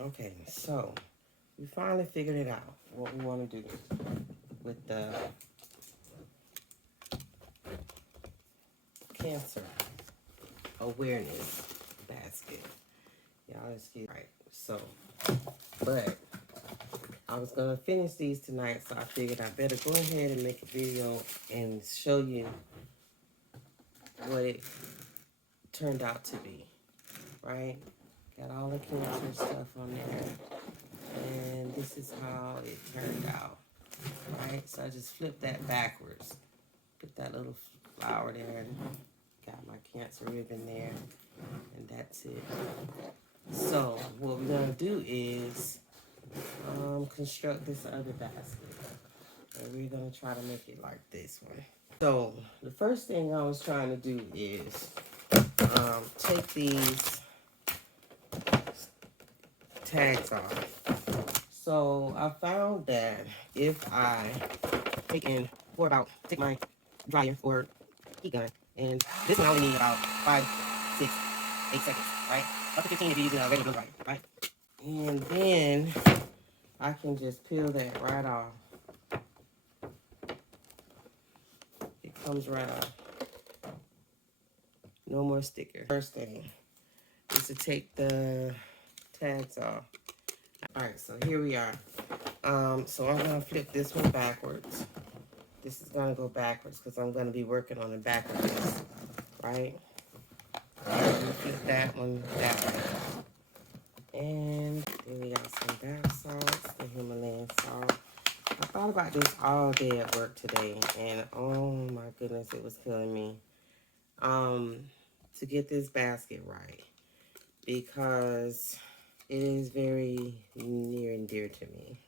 Okay, so we finally figured it out, what we want to do with the cancer awareness basket. Y'all excuse me. Right, so, but I was going to finish these tonight, so I figured I better go ahead and make a video and show you what it turned out to be, right? Got all the cancer stuff on there, and this is how it turned out, right? So I just flipped that backwards, put that little flower there, and got my cancer ribbon there, and that's it. So what we're gonna do is construct this other basket, and we're gonna try to make it like this one. So the first thing I was trying to do is take these tags off. So I found that if I take my dryer or heat gun, and this one I only need about 5, 6, 8 seconds, right? Up to 15 if you're using a regular dryer, right? And then I can just peel that right off. It comes right off. No more sticker. First thing is to take the tags off. All right, so here we are. So I'm gonna flip this one backwards. This is gonna go backwards because I'm gonna be working on the back of this, right? And flip that one that way. And then we got some bath salts, the Himalayan salt. I thought about this all day at work today, and oh my goodness, it was killing me. To get this basket right, because it is very near and dear to me.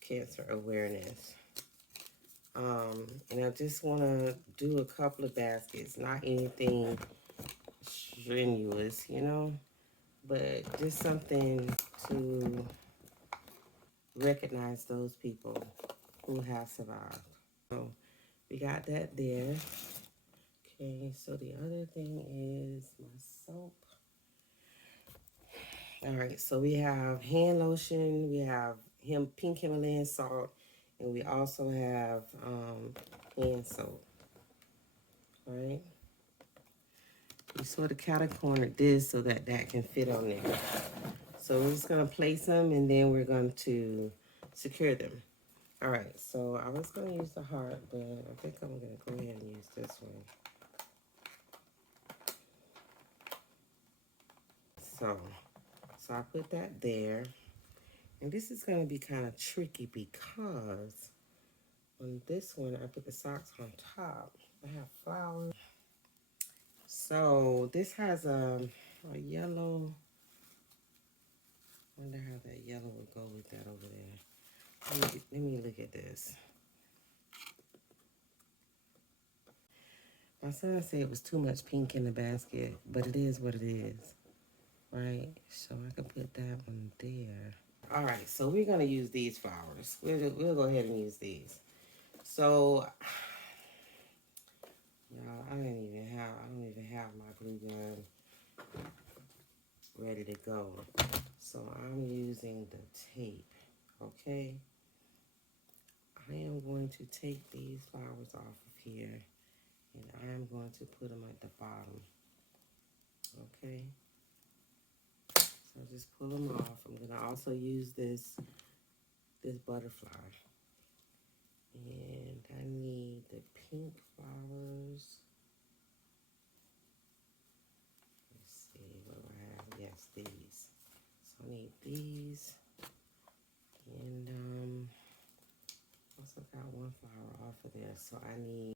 Cancer awareness. And I just want to do a couple of baskets, not anything strenuous, you know, but just something to recognize those people who have survived. So we got that there. Okay, so the other thing is my soap. All right, so we have hand lotion, we have pink Himalayan salt, and we also have hand soap. All right. We sort of catty-cornered this so that that can fit on there. So we're just going to place them, and then we're going to secure them. All right, so I was going to use the heart, but I think I'm going to go ahead and use this one. So I put that there. And this is going to be kind of tricky because on this one, I put the socks on top. I have flowers. So this has a yellow. I wonder how that yellow would go with that over there. Let me look at this. My son said it was too much pink in the basket, but it is what it is, right? So I can put that one there. All right, so we're gonna use these flowers. We'll go ahead and use these. So, y'all, I don't even have my glue gun ready to go. So I'm using the tape, okay? I am going to take these flowers off of here, and I am going to put them at the bottom, okay? So just pull them off. I'm gonna also use this butterfly. And I need the pink flowers. Let's see, what do I have? Yes, these. So I need these. And also got one flower off of there. So I need,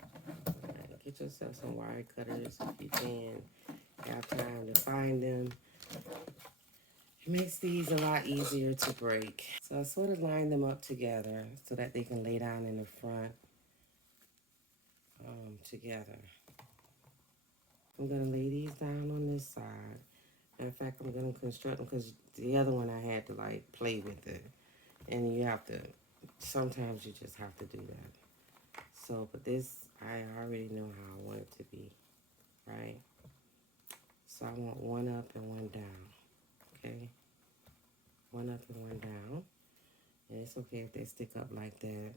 get yourself some wire cutters if you can. Have time to find them. It makes these a lot easier to break. So I sort of line them up together so that they can lay down in the front together. I'm going to lay these down on this side. In fact, I'm going to construct them because the other one I had to like play with it. And you have to, sometimes you just have to do that. So, but this, I already know how I want it to be, right? So I want one up and one down, okay? one up and one down. And it's okay if they stick up like that.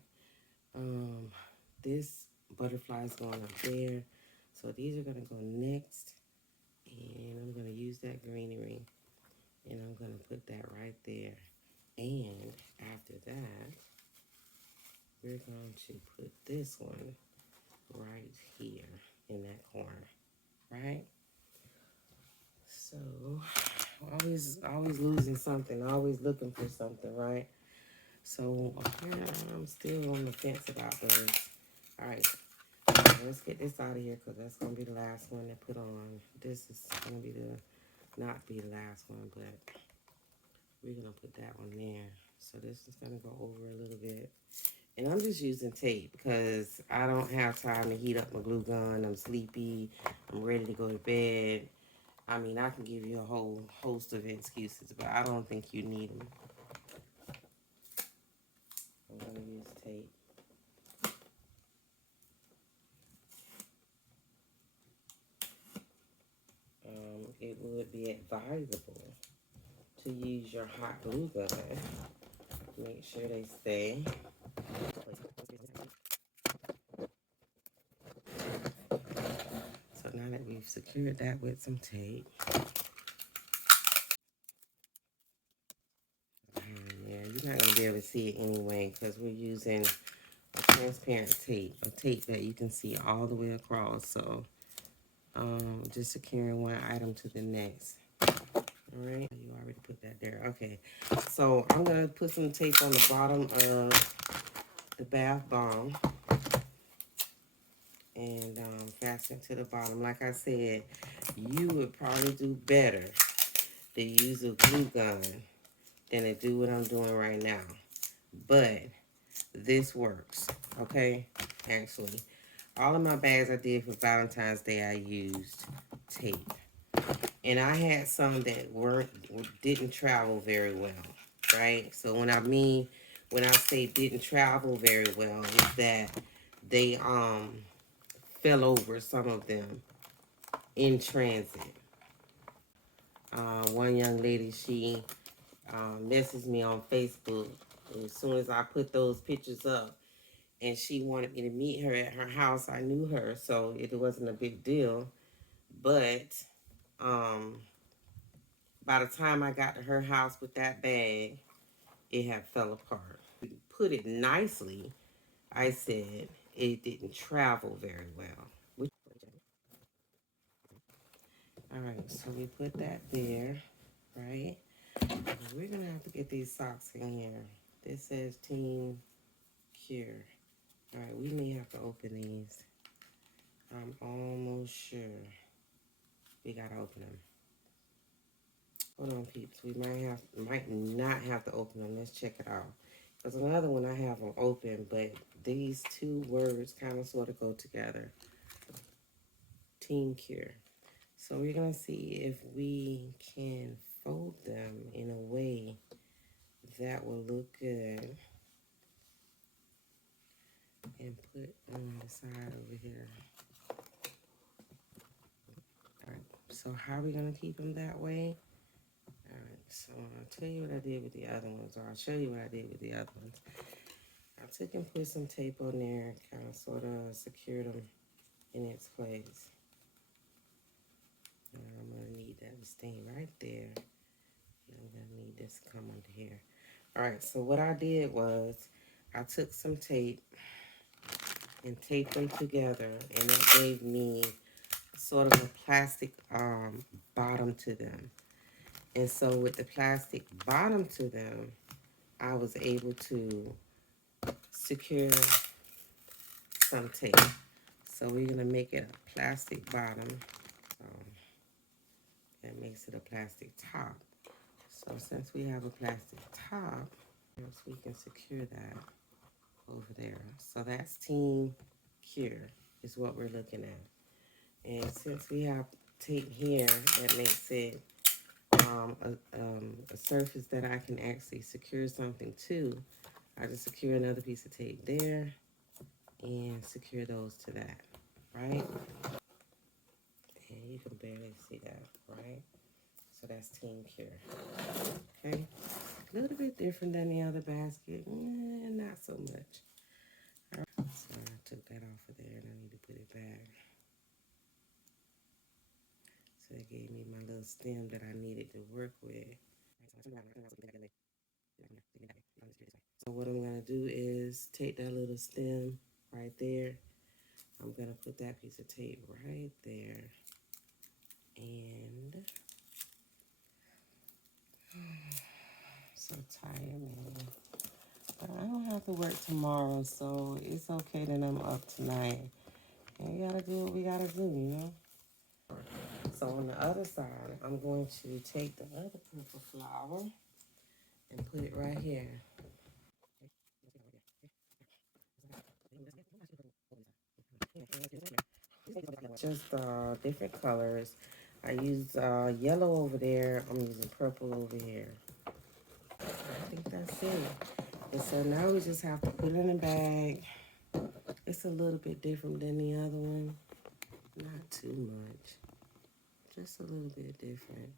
This butterfly is going up there. So these are going to go next. And I'm going to use that greenery. And I'm going to put that right there. And after that, we're going to put this one right here in that corner. Right? So, always losing something. Always looking for something, right? So, I'm still on the fence about those. All right. Let's get this out of here because that's going to be the last one to put on. This is going to be not be the last one, but we're going to put that one there. So this is going to go over a little bit. And I'm just using tape because I don't have time to heat up my glue gun. I'm sleepy. I'm ready to go to bed. I mean, I can give you a whole host of excuses, but I don't think you need them. I'm going to use tape. It would be advisable to use your hot glue gun. Make sure they stay. So now that we've secured that with some tape, yeah, you're not going to be able to see it anyway because we're using a transparent tape, a tape that you can see all the way across. So just securing one item to the next. All right, you already put that there. Okay, so I'm going to put some tape on the bottom of the bath bomb and fasten to the bottom. Like I said, you would probably do better to use a glue gun than to do what I'm doing right now. But this works, okay? Actually, all of my bags I did for Valentine's Day, I used tape. And I had some that didn't travel very well, right? So when I say didn't travel very well, is that they fell over, some of them, in transit. One young lady, she messaged me on Facebook as soon as I put those pictures up, and she wanted me to meet her at her house. I knew her, so it wasn't a big deal. But by the time I got to her house with that bag, it had fell apart. To put it nicely, I said it didn't travel very well. All right, so we put that there, right? We're gonna have to get these socks in here. This says Team Cure. All right, we may have to open these. I'm almost sure we gotta open them. Hold on, peeps. We might not have to open them. Let's check it out. There's another one I have them open, but these two words kind of sort of go together. Team Cure. So we're gonna see if we can fold them in a way that will look good. And put on the side over here. All right, so how are we gonna keep them that way? All right, so I'll tell you what I did with the other ones, or I'll show you what I did with the other ones. I took and put some tape on there, kind of sort of secured them in its place. And I'm gonna need that to stay right there. And I'm gonna need this to come under here. All right, so what I did was I took some tape and taped them together, and it gave me sort of a plastic bottom to them. And so with the plastic bottom to them, I was able to secure some tape. So we're gonna make it a plastic bottom. That makes it a plastic top. So since we have a plastic top, we can secure that over there. So that's Team Cure is what we're looking at. And since we have tape here, that makes it a surface that I can actually secure something to. I just secure another piece of tape there and secure those to that, right? And you can barely see that, right? So that's Team Cure, okay? A little bit different than the other basket. Not so much. All right. So I took that off of there and I need to put it back. So it gave me my little stem that I needed to work with. So what I'm going to do is take that little stem right there. I'm going to put that piece of tape right there. And so tired, man. But I don't have to work tomorrow, so it's okay that I'm up tonight. And we got to do what we got to do, you know? So on the other side, I'm going to take the other purple flower and put it right here. Just different colors. I use yellow over there. I'm using purple over here. I think that's it. And so now we just have to put it in a bag. It's a little bit different than the other one. Not too much. Just a little bit different.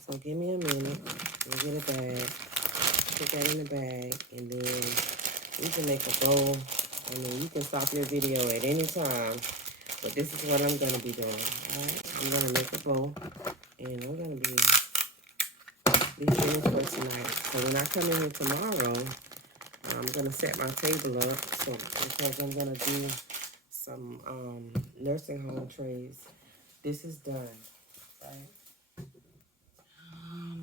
So give me a minute. We'll get a bag. Put that in the bag. And then we can make a bowl. I mean, you can stop your video at any time. But this is what I'm going to be doing. Alright? I'm going to make a bowl. And I'm going to be finished for tonight. So when I come in here tomorrow, I'm going to set my table up. So because I'm going to do some nursing home trays. This is done. Right? Let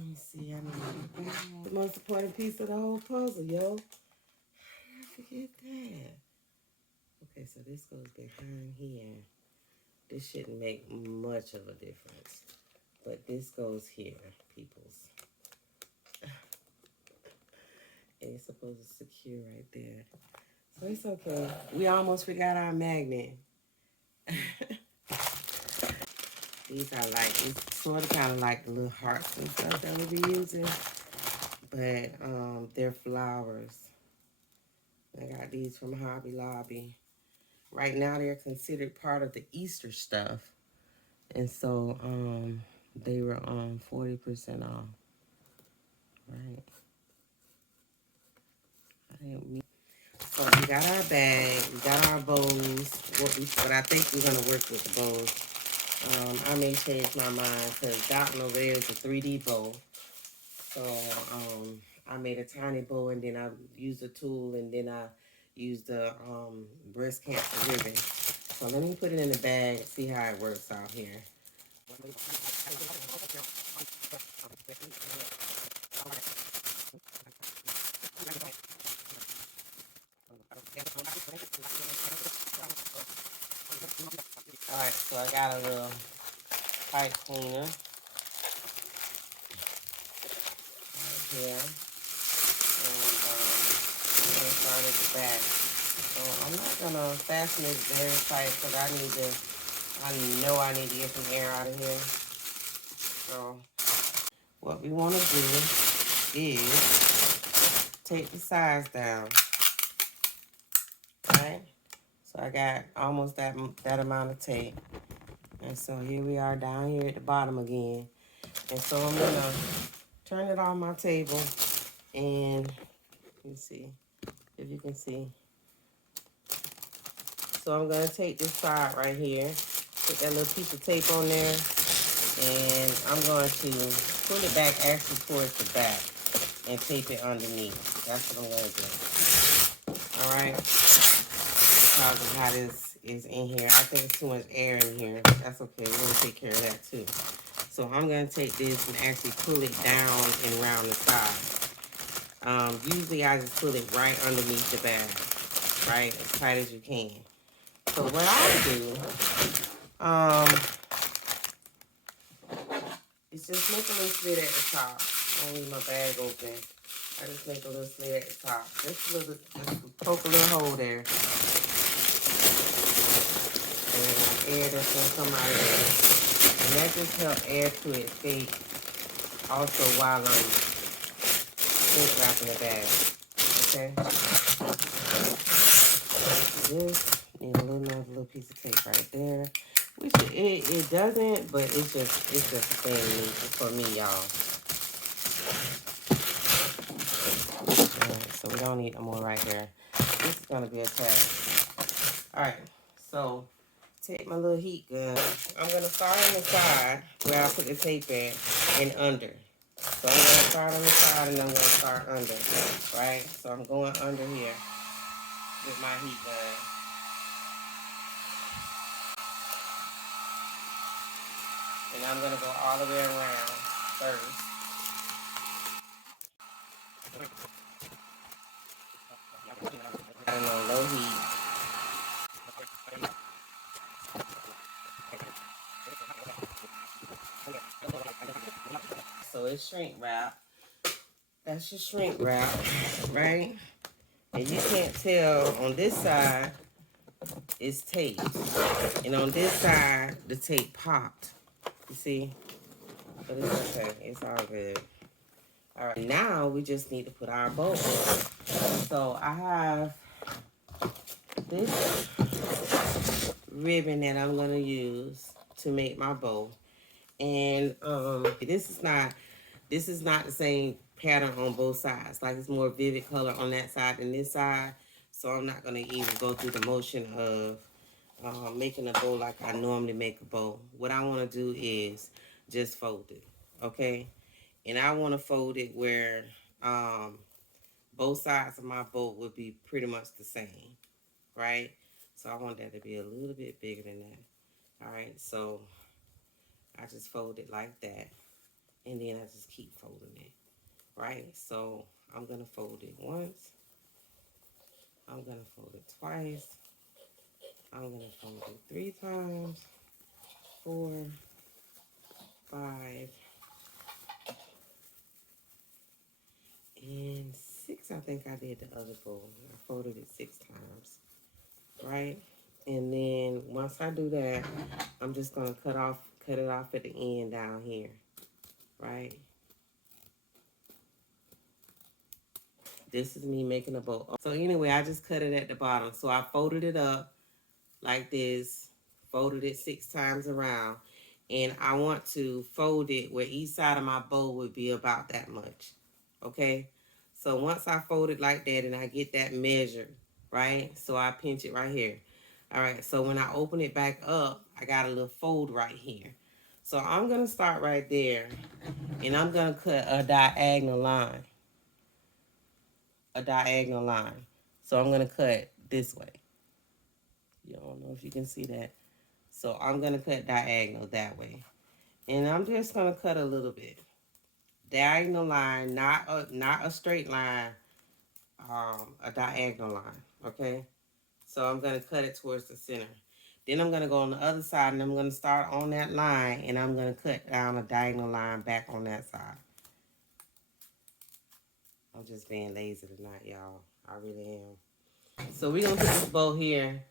me see. I need the most important piece of the whole puzzle, yo. I forget that. Okay, so this goes behind here. This shouldn't make much of a difference. But this goes here, peoples. And it's supposed to secure right there. So it's okay. We almost forgot our magnet. These are like, it's sort of kind of like the little hearts and stuff that we'll be using. But they're flowers. I got these from Hobby Lobby. Right now they're considered part of the Easter stuff. And so they were on 40% off. Right. So we got our bag, we got our bowls. What I think we're gonna work with the bowls. I may change my mind because that one over there is a 3D bowl. So I made a tiny bowl and then I used a tool and then I used the breast cancer ribbon. So let me put it in the bag and see how it works out here. Alright, so I got a little pipe cleaner right here. And I'm going to start at the back. So I'm not going to fasten this very tight because I know I need to get some air out of here. So what we want to do is take the sides down. Alright? So I got almost that amount of tape. And so here we are down here at the bottom again. And so I'm going to turn it on my table. And let me see if you can see. So I'm going to take this side right here. Put that little piece of tape on there. And I'm going to pull it back actually towards the back. And tape it underneath. That's what I'm going to do. Alright. Because of how this is in here. I think it's too much air in here. That's okay. We're going to take care of that too. So I'm going to take this and actually pull it down and around the side. Usually I just pull it right underneath the bag. Right? As tight as you can. So what I do is just make a little slit at the top. I don't leave my bag open. I just make a little slit at the top. Just poke a little hole there. And air that's going to come out of there. And that just helps air to escape also while I'm shrink wrapping the bag. Okay? This, need a little piece of tape right there. Which it doesn't, but it's just a thing for me, y'all. So we don't need no more right there. This is gonna be a tag. All right, so take my little heat gun. I'm gonna start on the side where I put the tape at and under. So I'm gonna start on the side and I'm gonna start under, right? So I'm going under here with my heat gun. And I'm gonna go all the way around first. And on low heat. So it's shrink wrap. That's your shrink wrap, right? And you can't tell on this side it's tape. And on this side, the tape popped. You see? But it's okay. It's all good. All right, now we just need to put our bow on. So I have this ribbon that I'm gonna use to make my bow. And this is not the same pattern on both sides. Like it's more vivid color on that side than this side. So I'm not gonna even go through the motion of making a bow like I normally make a bow. What I wanna do is just fold it, okay? And I wanna fold it where both sides of my bow would be pretty much the same, right? So I want that to be a little bit bigger than that. All right, so I just fold it like that. And then I just keep folding it, right? So I'm gonna fold it once. I'm gonna fold it twice. I'm gonna fold it 3 times, 4, 5, and 6. I think I did the other bowl. I folded it 6 times, right? And then once I do that, I'm just gonna cut it off at the end down here, right? This is me making a bow. So anyway, I just cut it at the bottom. So I folded it up like this, folded it 6 times around, and I want to fold it where each side of my bow would be about that much, okay? So once I fold it like that and I get that measured, right? So I pinch it right here. All right, so when I open it back up, I got a little fold right here. So I'm gonna start right there, and I'm gonna cut a diagonal line. So I'm gonna cut this way. You don't know if you can see that. So I'm gonna cut diagonal that way. And I'm just gonna cut a little bit. Diagonal line, not a straight line, a diagonal line, okay? So I'm gonna cut it towards the center. Then I'm gonna go on the other side and I'm gonna start on that line and I'm gonna cut down a diagonal line back on that side. I'm just being lazy tonight, y'all. I really am. So we're gonna put this bow here.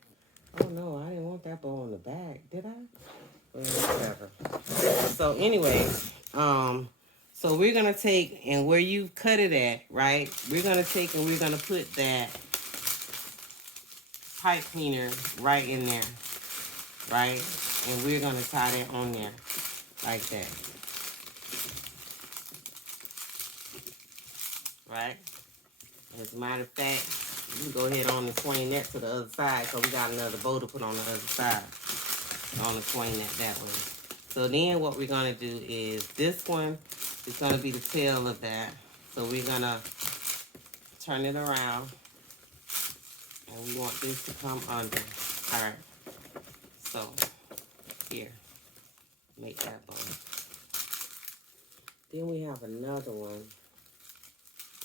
Oh no, I didn't want that bow on the back, did I? Well, whatever. So anyway, so we're gonna take and where you cut it at, right? We're gonna take and we're gonna put that pipe cleaner right in there, right? And we're gonna tie that on there like that, right? As a matter of fact, you can go ahead on and swing that to the other side because we got another bow to put on the other side. On the swing that way. So then what we're gonna do is this one is gonna be the tail of that. So we're gonna turn it around and we want this to come under. All right, so here, make that bow. Then we have another one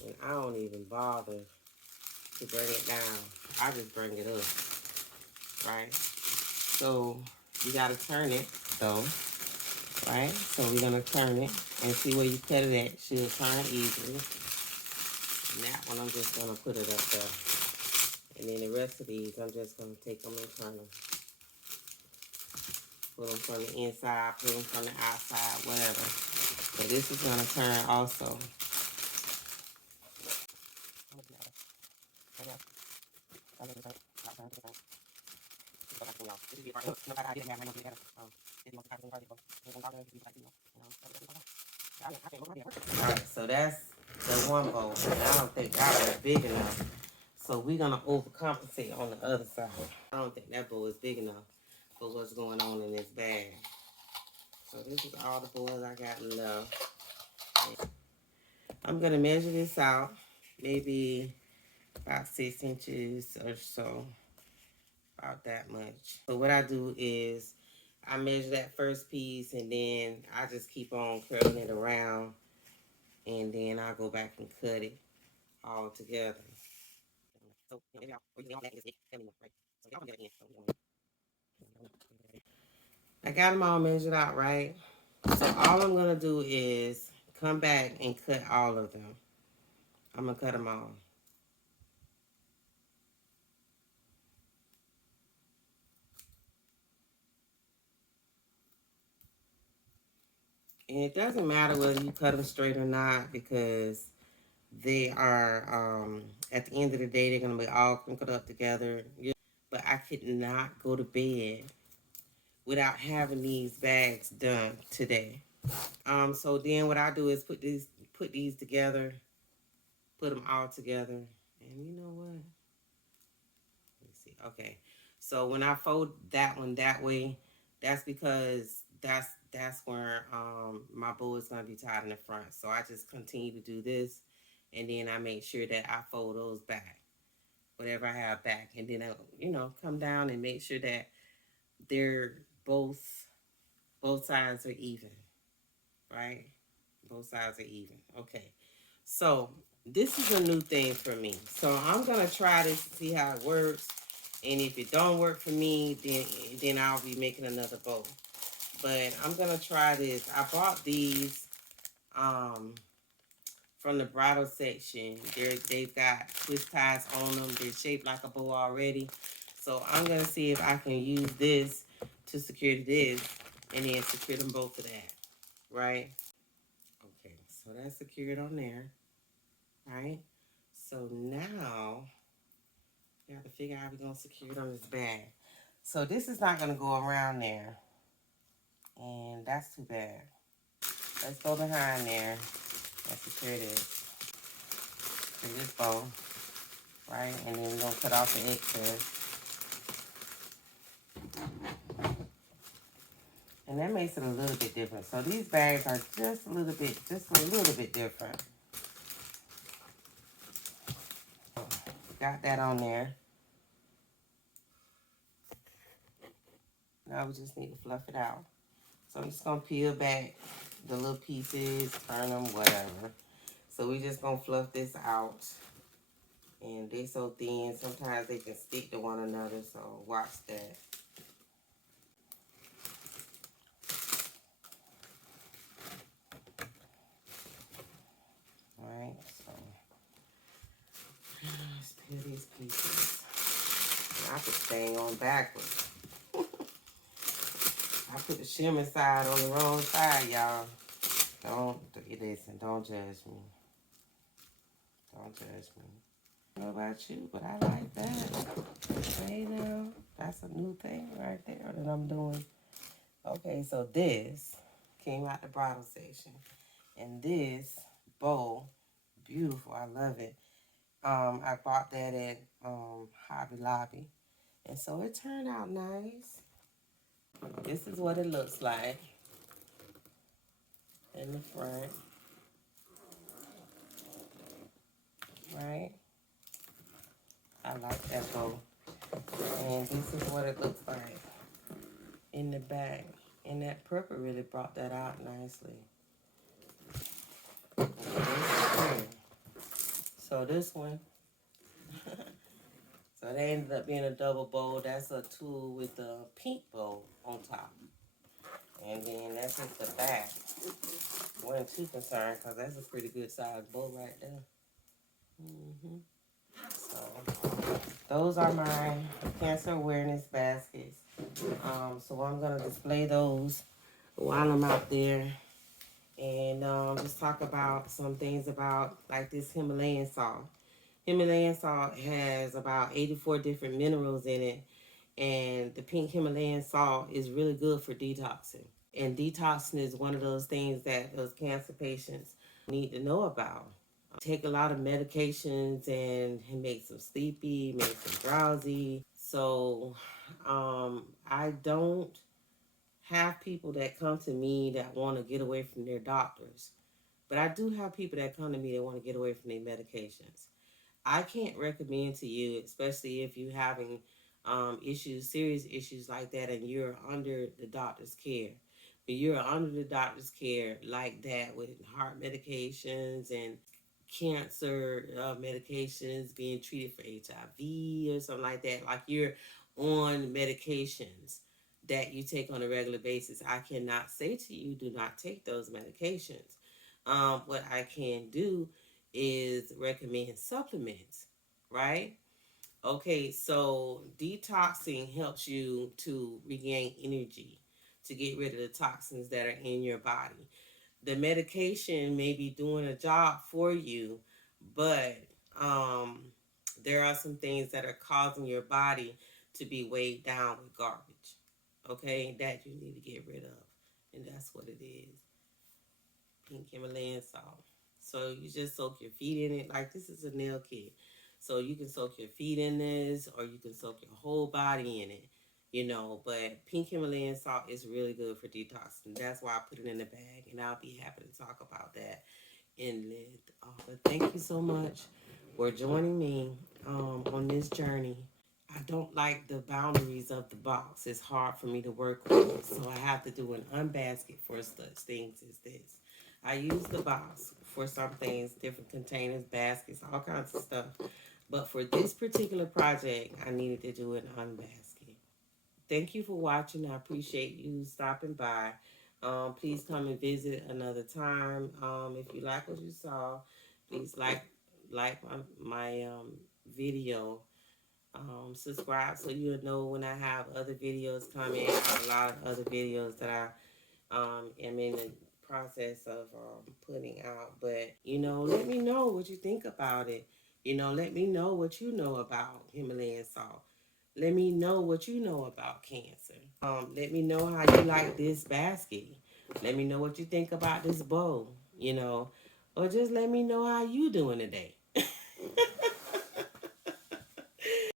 and I don't even bother to bring it down. I just bring it up, right? So you gotta turn it though, right? So we're gonna turn it and see where you cut it at. Should turn easily. And that one I'm just gonna put it up there. And then the rest of these I'm just gonna take them and turn them. Put them from the inside, put them from the outside, whatever. So this is gonna turn also. Alright, so that's the one bowl, and I don't think that was big enough. So we're gonna overcompensate on the other side. I don't think that bowl is big enough for what's going on in this bag. So this is all the bowls I got left. I'm gonna measure this out, maybe about 6 inches or so, about that much. So what I do is I measure that first piece and then I just keep on curling it around, and then I go back and cut it all together. I got them all measured out, right? So all I'm gonna do is come back and cut all of them. I'm gonna cut them all. And it doesn't matter whether you cut them straight or not, because they are, at the end of the day, they're gonna be all crinkled up together. But I could not go to bed without having these bags done today. So then what I do is put these together, put them all together, and you know what? Let me see. Okay, so when I fold that one that way, that's because that's where my bow is gonna be tied in the front. So I just continue to do this, and then I make sure that I fold those back, whatever I have back, and then I come down and make sure that they're both sides are even, right? Both sides are even. Okay. So this is a new thing for me. So I'm gonna try this to see how it works. And if it don't work for me, then I'll be making another bow. But I'm gonna try this. I bought these um from the bridal section. They've got twist ties on them. They're shaped like a bow already. So I'm gonna see if I can use this to secure this and then secure them both to that. Right? Okay, so that's secured on there. Right? So now we have to figure out how we're gonna secure it on this bag. So this is not gonna go around there. And that's too bad. Let's go behind there and secure this. Secure this bow. Right? And then we're gonna cut off the excess. And that makes it a little bit different. So these bags are just a little bit different. Got that on there. Now we just need to fluff it out. So I'm just gonna peel back the little pieces, turn them, whatever. So we just gonna fluff this out. And they so thin, sometimes they can stick to one another, so watch that. Alright, so let's peel these pieces. And I put the thing on backwards. I put the shimmer side on the wrong side, y'all. Listen, don't judge me. Don't judge me. I don't know about you, but I like that. Hey now, that's a new thing right there that I'm doing. Okay, so this came out the bridal section. And this bowl, beautiful, I love it. I bought that at Hobby Lobby. And so it turned out nice. This is what it looks like in the front. Right? I like that bow. And this is what it looks like in the back. And that purple really brought that out nicely. So this one, so they ended up being a double bow. That's a tool with a pink bow on top. And then that's just the back. Wasn't too concerned because that's a pretty good sized bow right there. So those are my cancer awareness baskets. So I'm gonna display those while I'm out there, and just talk about some things about like this Himalayan salt. Himalayan salt has about 84 different minerals in it, and the pink Himalayan salt is really good for detoxing. And detoxing is one of those things that those cancer patients need to know about. take a lot of medications and it makes them sleepy, makes them drowsy. So I don't have people that come to me that want to get away from their doctors. But I do have people that come to me that want to get away from their medications. I can't recommend to you, especially if you're having issues, serious issues like that, and you're under the doctor's care. When you're under the doctor's care like that with heart medications and cancer medications, being treated for HIV or something like that, like you're on medications that you take on a regular basis, I cannot say to you, do not take those medications. What I can do is recommend supplements, right? Okay, so detoxing helps you to regain energy, to get rid of the toxins that are in your body. The medication may be doing a job for you, but um, there are some things that are causing your body to be weighed down with garbage, okay, that you need to get rid of. And that's what it is. Pink Himalayan salt. So you just soak your feet in it. Like this is a nail kit. So you can soak your feet in this or you can soak your whole body in it. But pink Himalayan salt is really good for detoxing. That's why I put it in the bag, and I'll be happy to talk about that in length. But thank you so much for joining me on this journey. I don't like the boundaries of the box. It's hard for me to work with, so I have to do an unbasket for such things as this. I use the box for some things, different containers, baskets, all kinds of stuff. But for this particular project, I needed to do an unbasket. Thank you for watching. I appreciate you stopping by. Please come and visit another time. If you like what you saw, please like my video. Subscribe so you'll know when I have other videos coming. I have a lot of other videos that I am in the process of putting out. But let me know what you think about it. Let me know what you know about Himalayan salt. Let me know what you know about cancer. Let me know how you like this basket. Let me know what you think about this bowl. Or just let me know how you doing today.